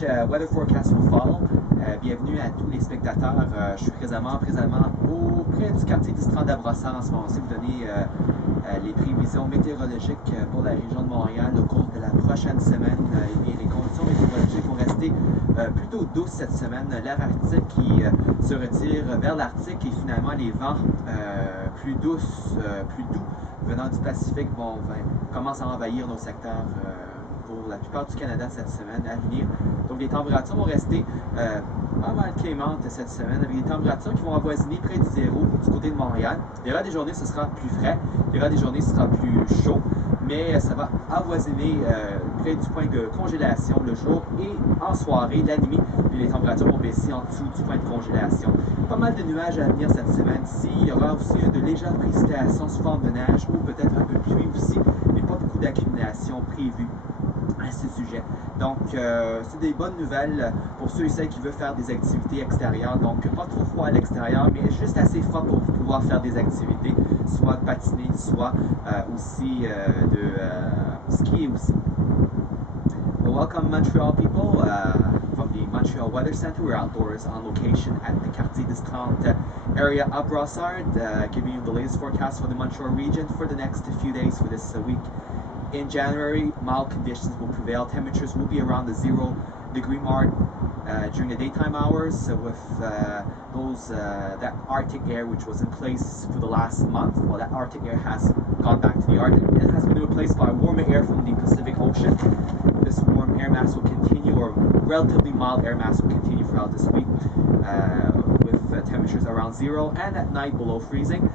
which weather forecast will follow. Bienvenue à tous les spectateurs. Je suis présentement auprès du quartier district d'Abrossard en ce moment-ci pour donner les prévisions météorologiques pour la région de Montréal au cours de la prochaine semaine. Les conditions météorologiques vont rester plutôt douces cette semaine. L'air arctique qui se retire vers l'Arctique et finalement les vents plus doux venant du Pacifique commencent à envahir nos secteurs pour la plupart du Canada cette semaine à venir. Donc les températures vont rester pas mal clémentes cette semaine, avec des températures qui vont avoisiner près du zéro du côté de Montréal. Il y aura des journées où ce sera plus frais, il y aura des journées où ce sera plus chaud, mais ça va avoisiner près du point de congélation le jour et en soirée, la nuit, et les températures vont baisser en dessous du point de congélation. Pas mal de nuages à venir cette semaine-ci. Il y aura aussi de légères précipitations sous forme de neige ou peut-être un peu de pluie aussi, mais pas beaucoup d'accumulation prévue à ce sujet. Donc, c'est des bonnes nouvelles pour ceux et celles qui veulent faire des activités extérieures. Donc, pas trop froid à l'extérieur, mais juste assez froid pour pouvoir faire des activités, soit de patiner, soit aussi de skier aussi. Well, welcome Montreal people. From the Montreal Weather Center, we're outdoors on location at the Quartier des area of Brossard, giving you the latest forecast for the Montreal region for the next few days for this week. In January, mild conditions will prevail. Temperatures will be around the 0-degree mark during the daytime hours with that Arctic air which was in place for the last month. Well, that Arctic air has gone back to the Arctic. It has been replaced by warmer air from the Pacific Ocean. This warm air mass will continue, or relatively mild air mass will continue throughout this week with temperatures around zero and at night below freezing.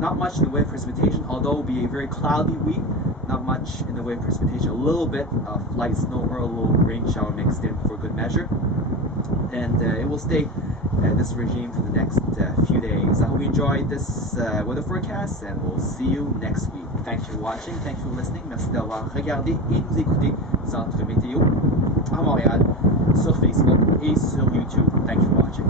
Not much in the way of precipitation, although it will be a very cloudy week. Not much in the way of precipitation, a little bit of light snow or a little rain shower mixed in for good measure. And it will stay this regime for the next few days. I hope you enjoyed this weather forecast and we'll see you next week. Thanks for watching, thanks for listening. Merci d'avoir regardé et nous écouté Centre Météo à Montréal sur Facebook et sur YouTube. Thanks for watching.